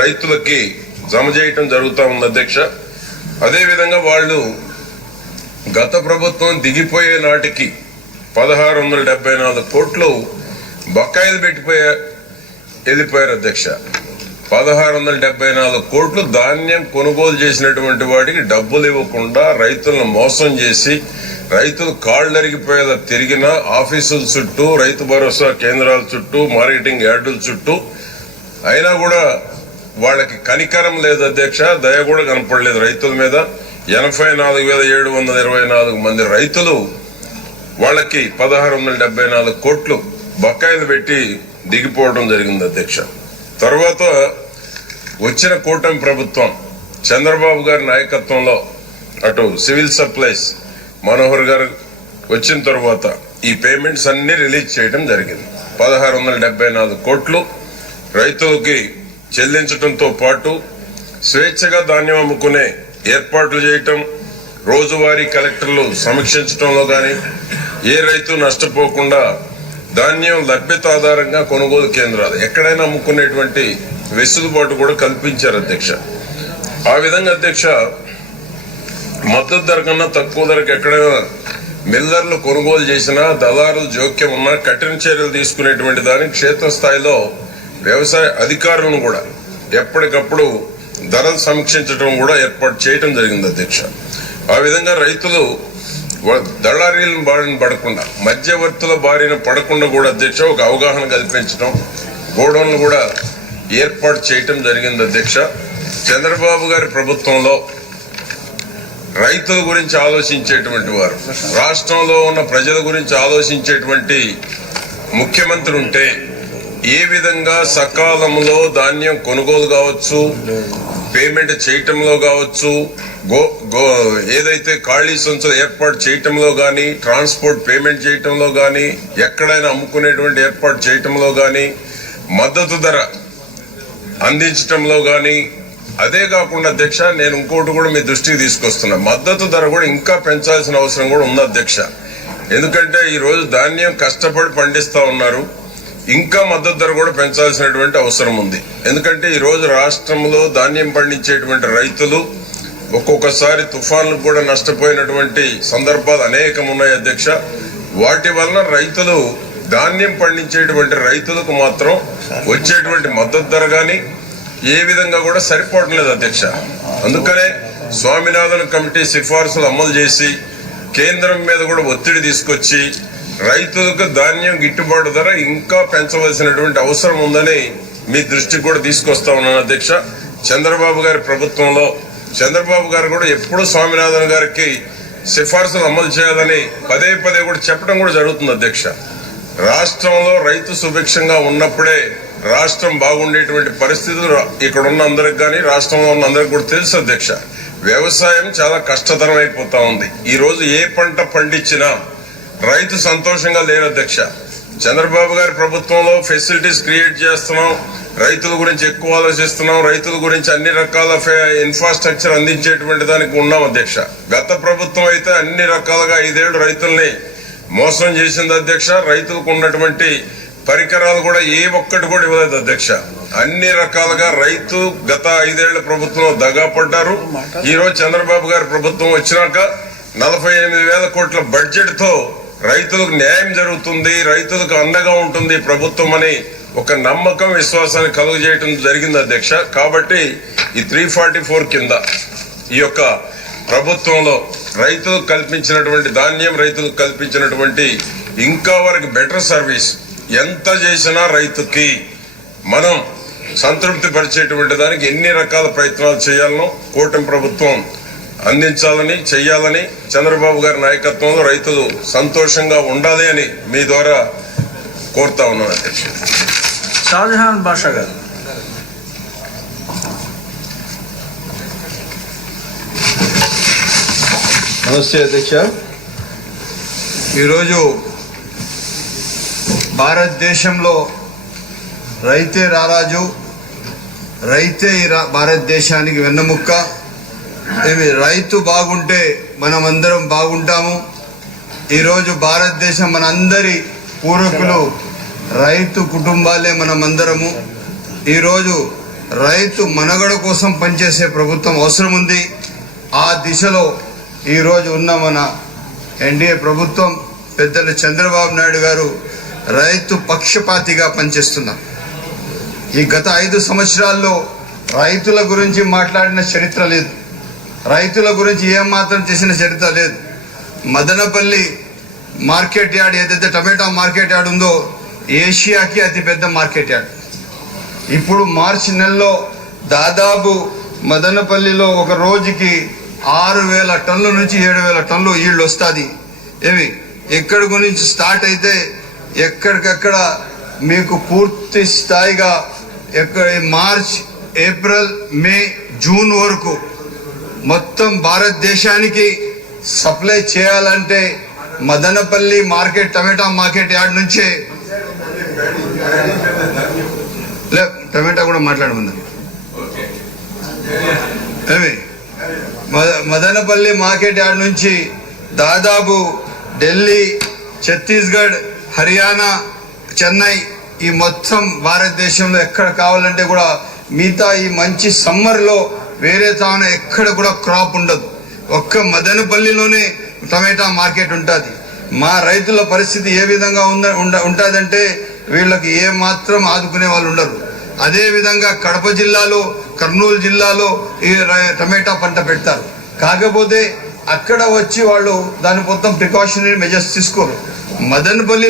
రైతులకి జమ చేయటం జరుగుతూ ఉంది అధ్యక్ష. అదేవిధంగా వాళ్ళు గత ప్రభుత్వం దిగిపోయే నాటికి 1674 కోట్లు బకాయిలు వెళ్ళిపోయారు అధ్యక్ష. 1674 కోట్లు ధాన్యం కొనుగోలు చేసినటువంటి వాడికి డబ్బులు ఇవ్వకుండా రైతులను మోసం చేసి రైతులు కాళ్ళు అరిగిపోయేలా తిరిగిన ఆఫీసుల చుట్టూ, రైతు భరోసా కేంద్రాల చుట్టూ, మార్కెటింగ్ యార్డుల చుట్టూ అయినా కూడా వాళ్ళకి కనికరం లేదు అధ్యక్ష, దయ కూడా కనపడలేదు రైతుల మీద. 84,724 మంది రైతులు వాళ్ళకి 1674 కోట్లు బకాయిలు పెట్టి దిగిపోవడం జరిగింది అధ్యక్ష. తర్వాత వచ్చిన కూటమి ప్రభుత్వం చంద్రబాబు గారి నాయకత్వంలో అటు సివిల్ సప్లైస్ మనోహర్ గారు వచ్చిన తర్వాత ఈ పేమెంట్స్ అన్ని రిలీజ్ చేయడం జరిగింది. 1674 కోట్లు రైతులకి చెల్లించడంతో పాటు స్వేచ్ఛగా ధాన్యం అమ్ముకునే ఏర్పాట్లు చేయటం, రోజువారీ కలెక్టర్లు సమీక్షించడంలో గాని ఏ రైతు నష్టపోకుండా ధాన్యం లభ్యత ఆధారంగా కొనుగోలు కేంద్రాలు ఎక్కడైనా అమ్ముకునేటువంటి వెసులుబాటు కూడా కల్పించారు అధ్యక్ష. ఆ విధంగా అధ్యక్ష మద్దతు ధర కన్నా తక్కువ ధరకు ఎక్కడైనా మిల్లర్లు కొనుగోలు చేసినా, దళారులు జోక్యం ఉన్నా కఠిన చర్యలు తీసుకునేటువంటి దానికి క్షేత్రస్థాయిలో వ్యవసాయ అధికారులను కూడా ఎప్పటికప్పుడు ధరలు సమీక్షించడం కూడా ఏర్పాటు చేయడం జరిగింది అధ్యక్ష. ఆ విధంగా రైతులు దళారీల బారిన పడకుండా, మధ్యవర్తుల బారిన పడకుండా కూడా అధ్యక్ష ఒక అవగాహన కల్పించడం, గోడౌన్లు కూడా ఏర్పాటు చేయటం జరిగింది అధ్యక్ష. చంద్రబాబు గారి ప్రభుత్వంలో రైతుల గురించి ఆలోచించేటువంటి వారు, రాష్ట్రంలో ఉన్న ప్రజల గురించి ఆలోచించేటువంటి ముఖ్యమంత్రి ఉంటే ఏ విధంగా సకాలంలో ధాన్యం కొనుగోలు కావచ్చు, పేమెంట్ చేయటంలో కావచ్చు, ఏదైతే ఖాళీ సంచులు ఏర్పాటు చేయటంలో గాని, ట్రాన్స్పోర్ట్ పేమెంట్ చేయటంలో గాని, ఎక్కడైనా అమ్ముకునేటువంటి ఏర్పాటు చేయటంలో గాని, మద్దతు ధర అందించటంలో గాని, అదే కాకుండా అధ్యక్ష నేను ఇంకోటి కూడా మీ దృష్టికి తీసుకొస్తున్నా, మద్దతు ధర కూడా ఇంకా పెంచాల్సిన అవసరం కూడా ఉంది అధ్యక్ష. ఎందుకంటే ఈ రోజు ధాన్యం కష్టపడి పండిస్తా ఉన్నారు, ఇంకా మద్దతు ధర కూడా పెంచాల్సినటువంటి అవసరం ఉంది. ఎందుకంటే ఈ రోజు రాష్ట్రంలో ధాన్యం పండించేటువంటి రైతులు ఒక్కొక్కసారి తుఫాన్లకు కూడా నష్టపోయినటువంటి సందర్భాలు అనేకం ఉన్నాయి అధ్యక్ష. వాటి వలన రైతులు, ధాన్యం పండించేటువంటి రైతులకు మాత్రం వచ్చేటువంటి మద్దతు ధర గాని ఏ విధంగా కూడా సరిపోవడం లేదు అధ్యక్ష. అందుకనే స్వామినాథన్ కమిటీ సిఫార్సులు అమలు చేసి కేంద్రం మీద కూడా ఒత్తిడి తీసుకొచ్చి రైతులకు ధాన్యం గిట్టుబాటు ధర ఇంకా పెంచవలసినటువంటి అవసరం ఉందని మీ దృష్టికి కూడా తీసుకొస్తా ఉన్నాను అధ్యక్ష. చంద్రబాబు గారి ప్రభుత్వంలో చంద్రబాబు గారు కూడా ఎప్పుడు స్వామినాథన్ గారికి సిఫార్సులు అమలు చేయాలని పదే పదే కూడా చెప్పడం కూడా జరుగుతుంది అధ్యక్ష. రాష్ట్రంలో రైతు సుభిక్షంగా ఉన్నప్పుడే రాష్ట్రం బాగుండేటువంటి పరిస్థితులు ఇక్కడ ఉన్న అందరికి కానీ రాష్ట్రంలో ఉన్న అందరికి కూడా తెలుసు అధ్యక్ష. వ్యవసాయం చాలా కష్టతరం అయిపోతా ఉంది. ఈ రోజు ఏ పంట పండించినా రైతు సంతోషంగా లేరు అధ్యక్ష. చంద్రబాబు గారి ప్రభుత్వంలో ఫెసిలిటీస్ క్రియేట్ చేస్తున్నాం, రైతుల గురించి ఎక్కువ ఆలోచిస్తున్నాం, రైతుల గురించి అన్ని రకాల ఇన్ఫ్రాస్ట్రక్చర్ అందించేటువంటి దానికి ఉన్నాం అధ్యక్ష. గత ప్రభుత్వం అయితే అన్ని రకాలుగా 5 ఏళ్లు రైతుల్ని మోసం చేసింది అధ్యక్ష. రైతులకు ఉన్నటువంటి పరికరాలు కూడా ఏ ఒక్కటి కూడా ఇవ్వలేదు అధ్యక్ష. అన్ని రకాలుగా రైతు గత 5 ఏళ్ల ప్రభుత్వంలో దగా పడ్డారు. ఈ రోజు చంద్రబాబు గారి ప్రభుత్వం వచ్చినాక 48,000 కోట్ల బడ్జెట్ తో రైతులకు న్యాయం జరుగుతుంది, రైతులకు అండగా ఉంటుంది ప్రభుత్వం అని ఒక నమ్మకం, విశ్వాసాన్ని కలుగజేయడం జరిగింది అధ్యక్ష. కాబట్టి ఈ 344 కింద ఈ యొక్క ప్రభుత్వంలో రైతులకు కల్పించినటువంటి ధాన్యం, రైతులకు కల్పించినటువంటి ఇంకా వరకు బెటర్ సర్వీస్ ఎంత చేసినా రైతుకి మనం సంతృప్తి పరిచేటువంటి దానికి ఎన్ని రకాల ప్రయత్నాలు చేయాలనో కూటమి ప్రభుత్వం అందించాలని, చెయ్యాలని, చంద్రబాబు గారి నాయకత్వంలో రైతులు సంతోషంగా ఉండాలి అని మీ ద్వారా కోరుతా ఉన్నాను అధ్యక్ష. షాజహాన్ బాషా గారు. నమస్తే అధ్యక్ష. ఈరోజు భారతదేశంలో రైతే రారాజు, రైతే భారతదేశానికి వెన్నెముక్క. రైతు బాగుంటే మనమందరం బాగుంటాము. ఈరోజు భారతదేశం మనందరి పూర్వీకులు రైతు కుటుంబాలే మనమందరము. ఈరోజు రైతు మనుగడ కోసం పనిచేసే ప్రభుత్వం అవసరం ఉంది. ఆ దిశలో ఈరోజు ఉన్న మన ఎన్డీఏ ప్రభుత్వం పెద్దలు చంద్రబాబు నాయుడు గారు రైతు పక్షపాతిగా పనిచేస్తున్నారు. ఈ గత 5 సంవత్సరాల్లో రైతుల గురించి మాట్లాడిన చరిత్ర లేదు, రైతుల గురించి ఏమాత్రం చేసిన చరిత్ర లేదు. మదనపల్లి మార్కెట్ యార్డ్ ఏదైతే టమాటా మార్కెట్ యార్డ్ ఉందో ఏషియాకి అతిపెద్ద మార్కెట్ యార్డ్. ఇప్పుడు మార్చి నెలలో దాదాపు మదనపల్లిలో ఒక రోజుకి 6,000 టన్నుల నుంచి 7,000 టన్నులు ఈల్డ్ వస్తుంది. ఏవి ఎక్కడి గురించి స్టార్ట్ అయితే ఎక్కడికక్కడ మీకు పూర్తి స్థాయిగా మార్చ్, ఏప్రిల్, మే, జూన్ వరకు మొత్తం భారతదేశానికి సప్లై చేయాలంటే మదనపల్లి మార్కెట్ టమాటా మార్కెట్ యార్డ్ నుంచే టమాటా కూడా మాట్లాడమన్నారు. ఏమి మదనపల్లి మార్కెట్ యార్డ్ నుంచి దాదాపు ఢిల్లీ, ఛత్తీస్గఢ్, హర్యానా, చెన్నై ఈ మొత్తం భారతదేశంలో ఎక్కడ కావాలంటే కూడా మిగతా ఈ మంచి సమ్మర్లో వేరే తాను ఎక్కడ కూడా క్రాప్ ఉండదు. ఒక్క మదనపల్లిలోనే టమాటా మార్కెట్ ఉంటుంది. మా రైతుల పరిస్థితి ఏ విధంగా ఉంటుందంటే వీళ్ళకి ఏ మాత్రం ఆదుకునే వాళ్ళు ఉండరు. అదేవిధంగా కడప జిల్లాలో, కర్నూలు జిల్లాలో ఈ టమాటా పంట పెడతారు. కాకపోతే అక్కడ వచ్చి వాళ్ళు దాని మొత్తం ప్రికాషనరీ మెజర్స్ తీసుకోరు. మదనపల్లిలో